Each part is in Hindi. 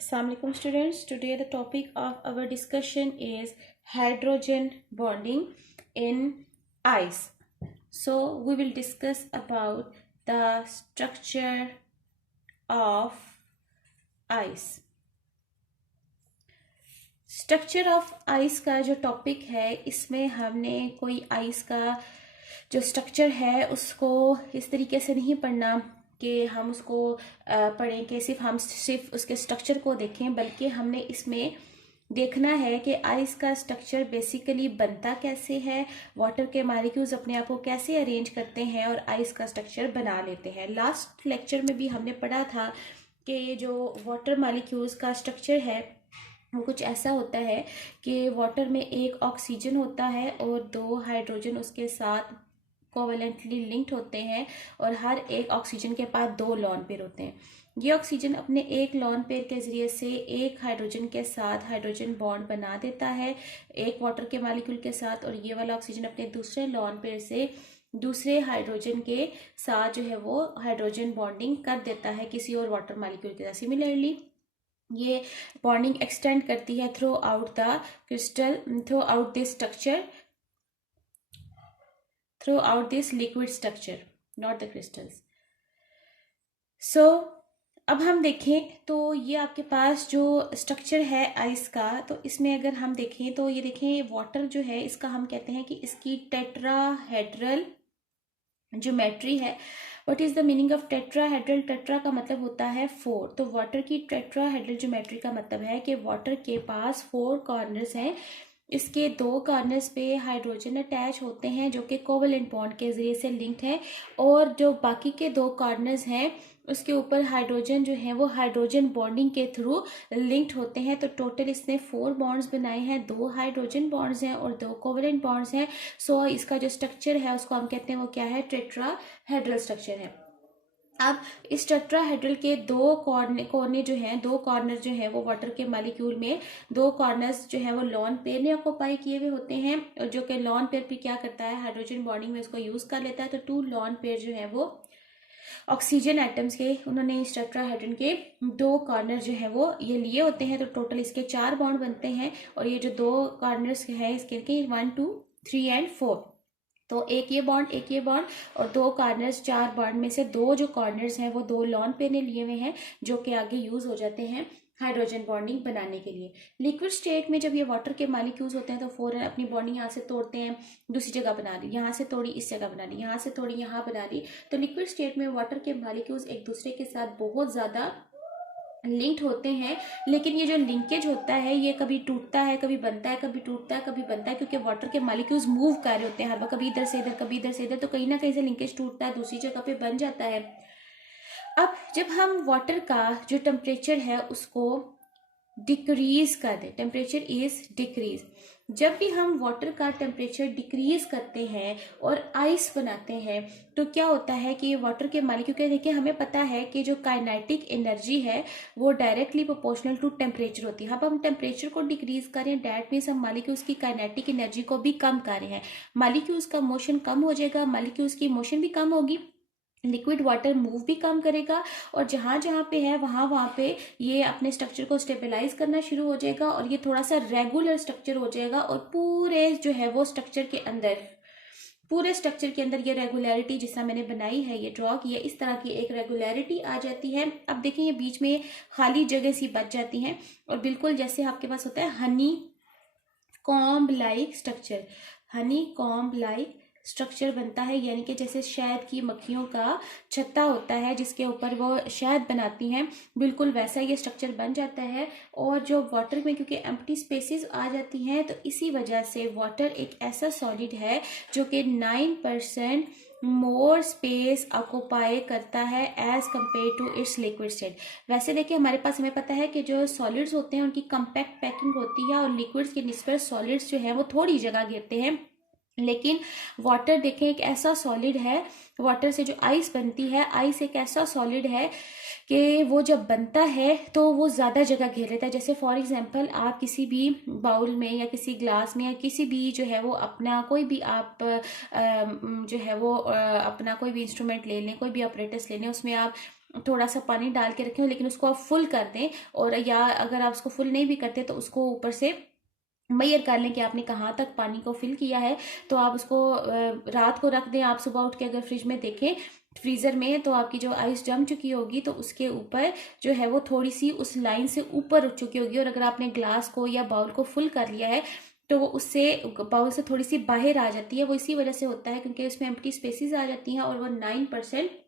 Assalamu alaikum students. Today the topic of our discussion is hydrogen bonding in ice. So we will discuss about the structure of ice. Structure of ice का जो टॉपिक है, इसमें हमने कोई आइस का जो स्ट्रक्चर है उसको इस तरीके से नहीं पढ़ना कि हम उसको पढ़ें कि सिर्फ उसके स्ट्रक्चर को देखें, बल्कि हमने इसमें देखना है कि आइस का स्ट्रक्चर बेसिकली बनता कैसे है, वाटर के मॉलिक्यूल्स अपने आप को कैसे अरेंज करते हैं और आइस का स्ट्रक्चर बना लेते हैं। लास्ट लेक्चर में भी हमने पढ़ा था कि जो वाटर मॉलिक्यूल्स का स्ट्रक्चर है वो कुछ ऐसा होता है कि वाटर में एक ऑक्सीजन होता है और दो हाइड्रोजन उसके साथ कोवेलेंटली लिंक्ड होते हैं और हर एक ऑक्सीजन के पास दो लॉन पेयर होते हैं। ये ऑक्सीजन अपने एक लॉन पेयर के जरिए से एक हाइड्रोजन के साथ हाइड्रोजन बॉन्ड बना देता है एक वाटर के मॉलिक्यूल के साथ, और ये वाला ऑक्सीजन अपने दूसरे लॉन पेयर से दूसरे हाइड्रोजन के साथ जो है वो हाइड्रोजन बॉन्डिंग कर देता है किसी और वाटर मॉलिक्यूल के साथ। सिमिलरली ये बॉन्डिंग एक्सटेंड करती है throughout the crystal, throughout this structure, throughout this liquid structure, not the crystals. So अब हम देखें तो ये आपके पास जो स्ट्रक्चर है आइस का, तो इसमें अगर हम देखें तो ये देखें वाटर जो है इसका हम कहते हैं कि इसकी टेट्राहेड्रल ज्योमेट्री है। What is the meaning of tetrahedral? Tetra का मतलब होता है 4, तो वाटर की टेट्राहेड्रल ज्योमेट्री का मतलब है कि वाटर के पास 4 कॉर्नर्स हैं। इसके 2 कॉर्नर्स पे हाइड्रोजन अटैच होते हैं जो कि कोवेलेंट बॉन्ड के जरिए से लिंक्ड है, और जो बाकी के 2 कॉर्नर्स हैं उसके ऊपर हाइड्रोजन जो है वो हाइड्रोजन बॉन्डिंग के थ्रू लिंक्ड होते हैं। तो टोटल इसने 4 बॉन्ड्स बनाए हैं, 2 हाइड्रोजन बॉन्ड्स हैं और 2 कोवेलेंट बॉन्ड्स हैं। सो इसका जो स्ट्रक्चर है उसको हम कहते हैं वो क्या है? टेट्राहेड्रल स्ट्रक्चर है। अब इस टेट्राहेड्रल के 2 कोने जो हैं, 2 कॉर्नर जो है वो वाटर के मॉलिक्यूल में 2 कॉर्नर्स जो है वो लॉन पेयर ने ऑक्यूपाई किए हुए होते हैं, और जो कि लॉन पेयर भी क्या करता है? हाइड्रोजन बॉन्डिंग में उसको यूज कर लेता है। तो 2 लॉन पेयर जो है वो ऑक्सीजन एटम्स के, उन्होंने इस टेट्राहेड्रल के 2 कॉर्नर जो है वो ये लिए होते हैं। तो टोटल इसके 4 बॉन्ड बनते हैं, और ये जो 2 कॉर्नर्स है इसके 1 2 3 एंड 4, तो एक ये बॉन्ड और 2 कॉर्नर्स, 4 बॉन्ड में से 2 जो कॉर्नर्स हैं वो 2 लॉन पेयर ने लिए हुए हैं जो कि आगे यूज हो जाते हैं हाइड्रोजन बॉन्डिंग बनाने के लिए। लिक्विड स्टेट में जब ये वाटर के मॉलिक्यूल्स होते हैं तो फौरन अपनी बॉन्डिंग यहाँ से तोड़ते हैं, दूसरी जगह बना ली, यहाँ से तोड़ी इस जगह बना ली, यहाँ से तोड़ी यहाँ बना ली। तो लिक्विड स्टेट में वाटर के मॉलिक्यूल्स एक दूसरे के साथ बहुत ज़्यादा लिंक्ड होते हैं, लेकिन ये जो लिंकेज होता है ये कभी टूटता है, कभी बनता है, कभी टूटता है, कभी बनता है, क्योंकि वाटर के मॉलिक्यूल्स मूव कर रहे होते हैं हर वक्त, कभी इधर से इधर, कभी इधर से इधर, तो कहीं ना कहीं से लिंकेज टूटता है, दूसरी जगह पे बन जाता है। अब जब हम वाटर का जो टेम्परेचर है उसको डिक्रीज कर दें, टेम्परेचर इज डिक्रीज, जब भी हम वाटर का टेम्परेचर डिक्रीज करते हैं और आइस बनाते हैं तो क्या होता है कि वाटर के मॉलिक्यूल के, देखिए हमें पता है कि जो काइनेटिक एनर्जी है वो डायरेक्टली प्रोपोर्शनल टू टेम्परेचर होती है। अब हम टेम्परेचर को डिक्रीज करें, डैट मीन्स हम मॉलिक्यूल्स की काइनेटिक एनर्जी को भी कम कर रहे हैं। मॉलिक्यूल्स का मोशन कम हो जाएगा, मॉलिक्यूल्स की मोशन भी कम होगी, लिक्विड वाटर मूव भी कम करेगा, और जहां जहां पे है वहां पे ये अपने स्ट्रक्चर को स्टेबलाइज करना शुरू हो जाएगा और ये थोड़ा सा रेगुलर स्ट्रक्चर हो जाएगा, और पूरे जो है वो स्ट्रक्चर के अंदर, पूरे स्ट्रक्चर के अंदर ये रेगुलरिटी जिसका मैंने बनाई है, ये ड्रॉ की है, इस तरह की एक रेगुलरिटी आ जाती है। अब देखिए ये बीच में खाली जगह सी बच जाती हैं, और बिल्कुल जैसे आपके पास होता है Honey comb like structure, Honey comb like structure बनता है, यानी कि जैसे शहद की मक्खियों का छत्ता होता है जिसके ऊपर वो शहद बनाती हैं, बिल्कुल वैसा ये स्ट्रक्चर बन जाता है। और जो वाटर में क्योंकि एम्प्टी स्पेसेस आ जाती हैं तो इसी वजह से वाटर एक ऐसा सॉलिड है जो कि 9% मोर स्पेस ऑक्यूपाई करता है as compared to its liquid state. वैसे देखिए हमारे पास, हमें पता है कि जो सॉलिड्स होते हैं उनकी कम्पैक्ट पैकिंग होती है और लिक्विड्स के निस्बत सॉलिड्स जो है वो थोड़ी जगह घेरते हैं, लेकिन वाटर देखें एक ऐसा सॉलिड है, वाटर से जो आइस बनती है, आइस एक ऐसा सॉलिड है कि वो जब बनता है तो वो ज़्यादा जगह घेर लेता है। जैसे फॉर एग्जांपल आप किसी भी बाउल में या किसी ग्लास में या किसी भी जो है वो अपना कोई भी आप जो है वो अपना कोई भी इंस्ट्रूमेंट ले लें, कोई भी ऑपरेटस ले लें, उसमें आप थोड़ा सा पानी डाल के रखें, लेकिन उसको आप फुल कर दें। और या अगर आप उसको फुल नहीं भी करते तो उसको ऊपर से मेजर कर लें कि आपने कहाँ तक पानी को फिल किया है। तो आप उसको रात को रख दें। आप सुबह उठ के अगर फ्रिज में देखें, फ्रीज़र में, तो आपकी जो आइस जम चुकी होगी तो उसके ऊपर जो है वो थोड़ी सी उस लाइन से ऊपर उठ चुकी होगी। और अगर आपने ग्लास को या बाउल को फुल कर लिया है तो वो उससे बाउल से थोड़ी सी बाहर आ जाती है। वो इसी वजह से होता है क्योंकि उसमें एम्प्टी स्पेसेस आ जाती हैं और वो 9%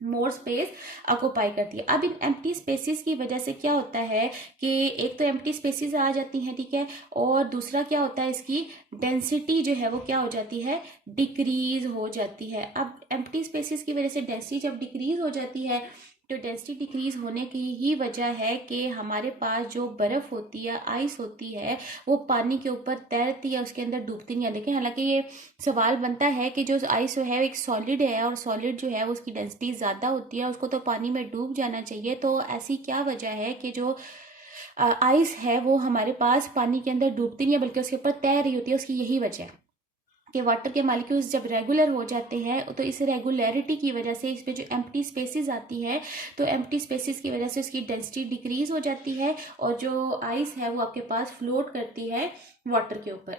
मोर स्पेस ऑक्यूपाई करती है। अब इन एम्प्टी स्पेसेस की वजह से क्या होता है कि एक तो एम्प्टी स्पेसेस आ जाती हैं, ठीक है, और दूसरा क्या होता है, इसकी डेंसिटी जो है वो क्या हो जाती है, डिक्रीज हो जाती है। अब एम्प्टी स्पेसेस की वजह से डेंसिटी जब डिक्रीज हो जाती है तो डेंसिटी डिक्रीज होने की ही वजह है कि हमारे पास जो बर्फ होती है, आइस होती है, वो पानी के ऊपर तैरती है, उसके अंदर डूबती नहीं है। देखिए, हालांकि ये सवाल बनता है कि जो आइस है एक सॉलिड है और सॉलिड जो है उसकी डेंसिटी ज़्यादा होती है, उसको तो पानी में डूब जाना चाहिए। तो ऐसी क्या वजह है कि जो आइस है वो हमारे पास पानी के अंदर डूबती नहीं है बल्कि उसके ऊपर तैर रही होती है? उसकी यही वजह है कि वाटर के मॉलिक्यूल्स जब रेगुलर हो जाते हैं तो इस रेगुलरिटी की वजह से इसमें जो एम्प्टी स्पेसेस आती है तो एम्प्टी स्पेसेस की वजह से उसकी डेंसिटी डिक्रीज हो जाती है और जो आइस है वो आपके पास फ्लोट करती है वाटर के ऊपर।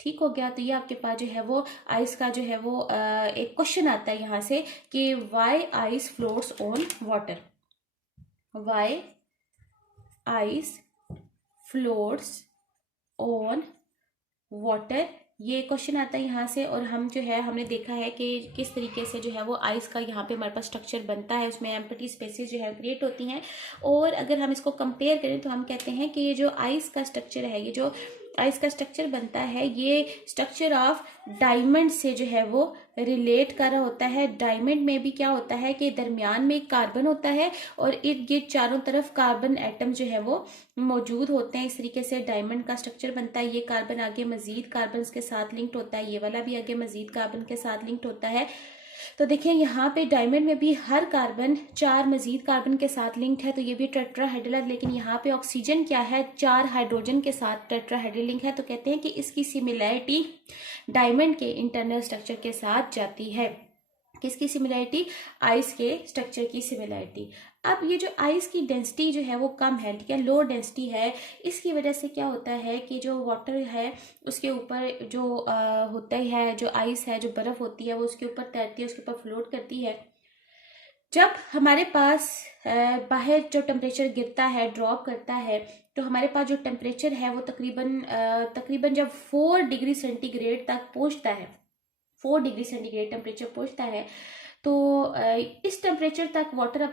ठीक हो गया? तो ये आपके पास जो है वो आइस का जो है वो एक क्वेश्चन आता है यहाँ से कि why ice floats on water. Why ice floats on water, ये क्वेश्चन आता है यहाँ से। और हम जो है हमने देखा है कि किस तरीके से जो है वो आइस का यहाँ पे हमारे पास स्ट्रक्चर बनता है, उसमें एम्प्टी स्पेसेस जो है क्रिएट होती हैं। और अगर हम इसको कंपेयर करें तो हम कहते हैं कि ये जो आइस का स्ट्रक्चर है, ये जो आइस का स्ट्रक्चर बनता है, ये स्ट्रक्चर ऑफ डायमंड से जो है वो रिलेट कर रहा होता है। डायमंड में भी क्या होता है कि दरमियान में कार्बन होता है और इर्द गिर्द चारों तरफ कार्बन एटम जो है वो मौजूद होते हैं। इस तरीके से डायमंड का स्ट्रक्चर बनता है। ये कार्बन आगे मजीद कार्बन के साथ लिंक्ड होता है, ये वाला भी आगे मजीद कार्बन के साथ लिंक्ड होता है। तो देखिए यहाँ पे डायमंड में भी हर कार्बन 4 मजीद कार्बन के साथ लिंक्ड है, तो ये भी टेट्राहेड्रल है। लेकिन यहाँ पे ऑक्सीजन क्या है, 4 हाइड्रोजन के साथ टेट्राहेड्रल लिंक है। तो कहते हैं कि इसकी सिमिलैरिटी डायमंड के इंटरनल स्ट्रक्चर के साथ जाती है। किसकी सिमिलैरिटी? आइस के स्ट्रक्चर की सिमिलैरिटी। अब ये जो आइस की डेंसिटी जो है वो कम है, ठीक है, लो डेंसिटी है, इसकी वजह से क्या होता है कि जो वाटर है उसके ऊपर जो होता है, जो आइस है, जो बर्फ होती है वो उसके ऊपर तैरती है, उसके ऊपर फ्लोट करती है। जब हमारे पास बाहर जो टेम्परेचर गिरता है, ड्रॉप करता है, तो हमारे पास जो टेम्परेचर है वो तकरीबन जब 4 डिग्री सेंटीग्रेड तक पहुंचता है, 4 डिग्री सेंटीग्रेड टेम्परेचर पहुंचता है, तो इस टेम्परेचर तक वाटर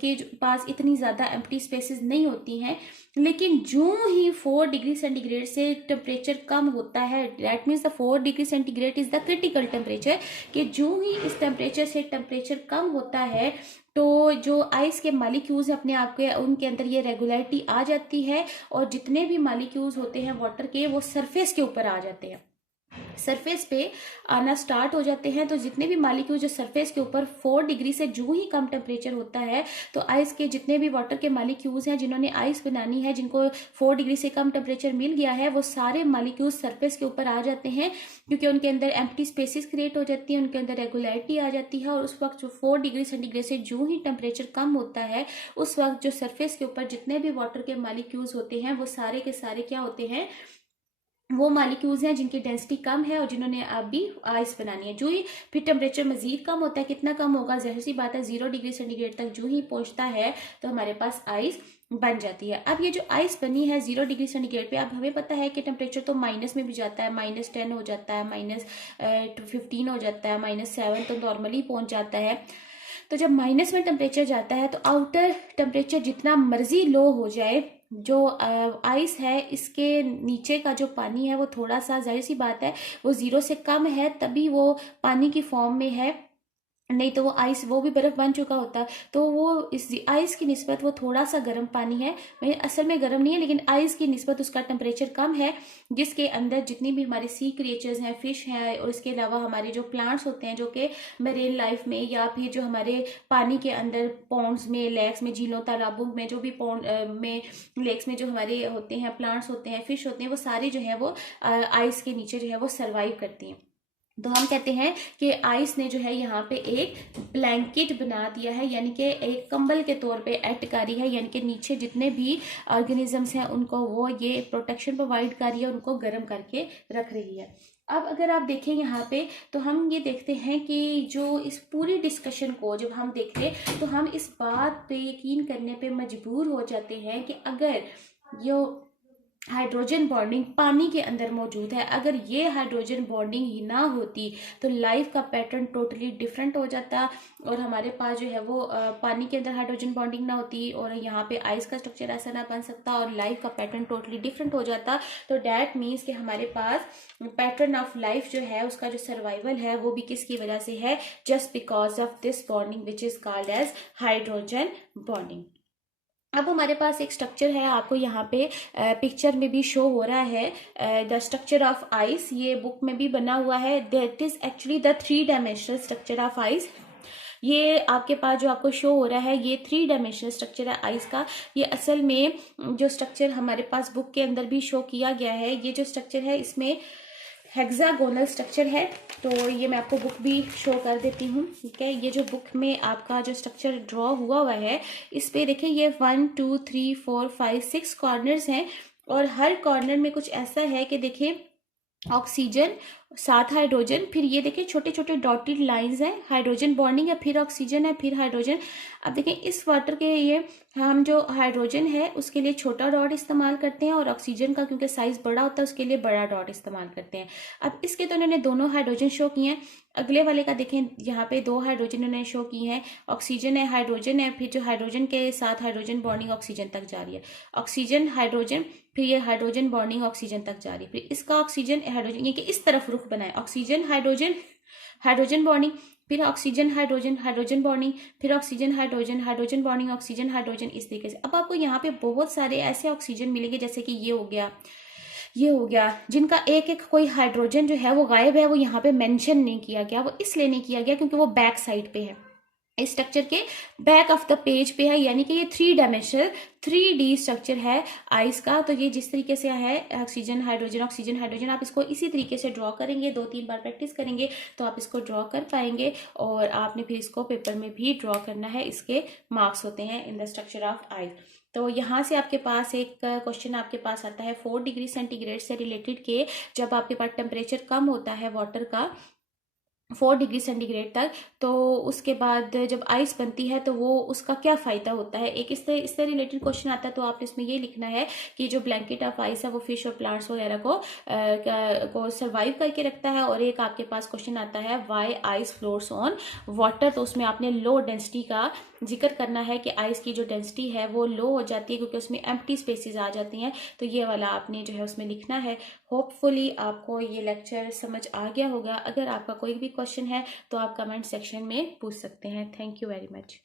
के पास इतनी ज़्यादा एम्प्टी स्पेसेस नहीं होती हैं। लेकिन जो ही 4 डिग्री सेंटीग्रेड से टेम्परेचर कम होता है, that means the 4 degree centigrade is the critical temperature, कि जो ही इस टेम्परेचर से टेम्परेचर कम होता है तो जो आइस के मॉलिक्यूल्स अपने आप के उनके अंदर ये रेगुलरिटी आ जाती है और जितने भी मॉलिक्यूल्स होते हैं वाटर के वो सरफेस के ऊपर आ जाते हैं, सरफेस पे आना स्टार्ट हो जाते हैं। तो जितने भी मॉलिक्यूल जो सरफेस के ऊपर 4 डिग्री से जो ही कम टेम्परेचर होता है तो आइस के जितने भी वाटर के मॉलिक्यूल्स हैं जिन्होंने आइस बनानी है, जिनको 4 डिग्री से कम टेम्परेचर मिल गया है, वो सारे मॉलिक्यूल्स सरफेस के ऊपर आ जाते हैं क्योंकि उनके अंदर एम्प्टी स्पेसेस क्रिएट हो जाती है, उनके अंदर रेगुलरिटी आ जाती है। और उस वक्त जो 4 डिग्री सेंटीग्रेड से जो ही टेम्परेचर कम होता है उस वक्त जो सरफेस के ऊपर जितने भी वाटर के मॉलिक्यूल्स होते हैं वो सारे के सारे क्या होते हैं, वो मॉलिक्यूल्स हैं जिनकी डेंसिटी कम है और जिन्होंने अभी आइस बनानी है। जो ही फिर टेम्परेचर मजीद कम होता है, कितना कम होगा, जाहिर सी बात है 0 डिग्री सेंटीग्रेड तक जो ही पहुंचता है तो हमारे पास आइस बन जाती है। अब ये जो आइस बनी है 0 डिग्री सेंटीग्रेड पे, अब हमें पता है कि टेम्परेचर तो माइनस में भी जाता है, -10 हो जाता है, -15 हो जाता है, -7 तो नॉर्मली पहुंच जाता है। तो जब माइनस में टेम्परेचर जाता है तो आउटर टेम्परेचर जितना मर्जी लो हो जाए, जो आइस है इसके नीचे का जो पानी है वो थोड़ा सा, जाहिर सी बात है वो 0 से कम है तभी वो पानी की फॉर्म में है, नहीं तो वो आइस वो भी बर्फ बन चुका होता। तो वो इस आइस की निस्बत वो थोड़ा सा गर्म पानी है, असल में गर्म नहीं है लेकिन आइस की निस्बत उसका टेम्परेचर कम है, जिसके अंदर जितनी भी हमारे सी क्रिएचर्स हैं, फिश हैं और इसके अलावा हमारे जो प्लांट्स होते हैं जो कि मरीन लाइफ में या फिर जो हमारे पानी के अंदर पॉन्ड्स में, लेक्स में, झीलों तालाबों में, जो भी पॉन्ड में, लेक्स में जो हमारे होते हैं प्लांट्स होते हैं, फिश होते हैं, वो सारे जो है वो आइस के नीचे जो है वो सर्वाइव करती हैं। तो हम कहते हैं कि आइस ने जो है यहाँ पे एक ब्लैंकेट बना दिया है, यानी कि एक कंबल के तौर पे एक्ट कर रही है, यानी कि नीचे जितने भी ऑर्गेनिजम्स हैं उनको वो ये प्रोटेक्शन प्रोवाइड कर रही है, उनको गर्म करके रख रही है। अब अगर आप देखें यहाँ पे तो हम ये देखते हैं कि जो इस पूरी डिस्कशन को जब हम देखते तो हम इस बात पे यकीन करने पे मजबूर हो जाते हैं कि अगर जो हाइड्रोजन बॉन्डिंग पानी के अंदर मौजूद है, अगर ये हाइड्रोजन बॉन्डिंग ही ना होती तो लाइफ का पैटर्न टोटली डिफरेंट हो जाता, और हमारे पास जो है वो पानी के अंदर हाइड्रोजन बॉन्डिंग ना होती और यहाँ पे आइस का स्ट्रक्चर ऐसा ना बन सकता और लाइफ का पैटर्न टोटली डिफरेंट हो जाता। तो डैट मीन्स कि हमारे पास पैटर्न ऑफ लाइफ जो है उसका जो सर्वाइवल है वो भी किसकी वजह से है, just because of this bonding which is called as hydrogen bonding. अब हमारे पास एक स्ट्रक्चर है, आपको यहाँ पे पिक्चर में भी शो हो रहा है, द स्ट्रक्चर ऑफ आइस, ये बुक में भी बना हुआ है। That is actually the 3 dimensional structure of ice. ये आपके पास जो आपको शो हो रहा है ये 3 डायमेंशनल स्ट्रक्चर है आइस का। ये असल में जो स्ट्रक्चर हमारे पास बुक के अंदर भी शो किया गया है, ये जो स्ट्रक्चर है इसमें हेक्सागोनल स्ट्रक्चर है। तो ये मैं आपको बुक भी शो कर देती हूँ, ठीक है। ये जो बुक में आपका जो स्ट्रक्चर ड्रॉ हुआ है इस पे देखिए ये 1 2 3 4 5 6 कॉर्नर्स हैं, और हर कॉर्नर में कुछ ऐसा है कि देखिए ऑक्सीजन, 7 हाइड्रोजन, फिर ये देखिए छोटे छोटे डॉटेड लाइंस हैं, हाइड्रोजन बॉन्डिंग है, फिर ऑक्सीजन है, फिर हाइड्रोजन। अब देखिए इस वाटर के ये हम जो हाइड्रोजन है उसके लिए छोटा डॉट इस्तेमाल करते हैं, और ऑक्सीजन का क्योंकि साइज बड़ा होता है उसके लिए बड़ा डॉट इस्तेमाल करते हैं। अब इसके तो इन्होंने दोनों हाइड्रोजन शो किए हैं। अगले वाले का देखें, यहाँ पे 2 हाइड्रोजन इन्होंने शो की हैं, ऑक्सीजन है, हाइड्रोजन है, फिर जो हाइड्रोजन के साथ हाइड्रोजन बॉन्डिंग ऑक्सीजन तक जा रही है, ऑक्सीजन हाइड्रोजन, फिर ये हाइड्रोजन बॉन्डिंग ऑक्सीजन तक जा रही है, फिर इसका ऑक्सीजन हाइड्रोजन, ये कि इस तरफ रुख बनाए, ऑक्सीजन हाइड्रोजन, हाइड्रोजन बॉन्डिंग, फिर ऑक्सीजन हाइड्रोजन, हाइड्रोजन बॉन्डिंग, फिर oxygen hydrogen, hydrogen bonding oxygen hydrogen, इस तरीके से। अब आपको यहाँ पे बहुत सारे ऐसे ऑक्सीजन मिलेंगे, जैसे कि ये हो गया, ये हो गया, जिनका एक एक कोई हाइड्रोजन जो है वो गायब है, वो यहाँ पे मेंशन नहीं किया गया। वो इसलिए नहीं किया गया क्योंकि वो बैक साइड पे है, इस स्ट्रक्चर के बैक ऑफ द पेज पे है, यानी कि ये 3 डायमेंशनल 3D स्ट्रक्चर है आइस का। तो ये जिस तरीके से है ऑक्सीजन हाइड्रोजन ऑक्सीजन हाइड्रोजन, आप इसको इसी तरीके से ड्रॉ करेंगे, 2-3 बार प्रैक्टिस करेंगे तो आप इसको ड्रॉ कर पाएंगे, और आपने फिर इसको पेपर में भी ड्रॉ करना है, इसके मार्क्स होते हैं in the structure of ice. तो यहाँ से आपके पास एक क्वेश्चन आपके पास आता है 4 डिग्री सेंटीग्रेड से रिलेटेड के, जब आपके पास टेम्परेचर कम होता है वाटर का 4 डिग्री सेंटीग्रेड तक, तो उसके बाद जब आइस बनती है तो वो उसका क्या फ़ायदा होता है। एक इससे रिलेटेड क्वेश्चन आता है, तो आपने इसमें ये लिखना है कि जो ब्लैंकेट ऑफ आइस है वो फिश और प्लांट्स वगैरह को सर्वाइव करके रखता है। और एक आपके पास क्वेश्चन आता है why ice floats on water, तो उसमें आपने लो डेंसिटी का जिक्र करना है कि आइस की जो डेंसिटी है वो लो हो जाती है क्योंकि उसमें एम्प्टी स्पेसेस आ जाती हैं। तो ये वाला आपने जो है उसमें लिखना है। होपफुली आपको ये लेक्चर समझ आ गया होगा। अगर आपका कोई भी क्वेश्चन है तो आप कमेंट सेक्शन में पूछ सकते हैं। Thank you very much.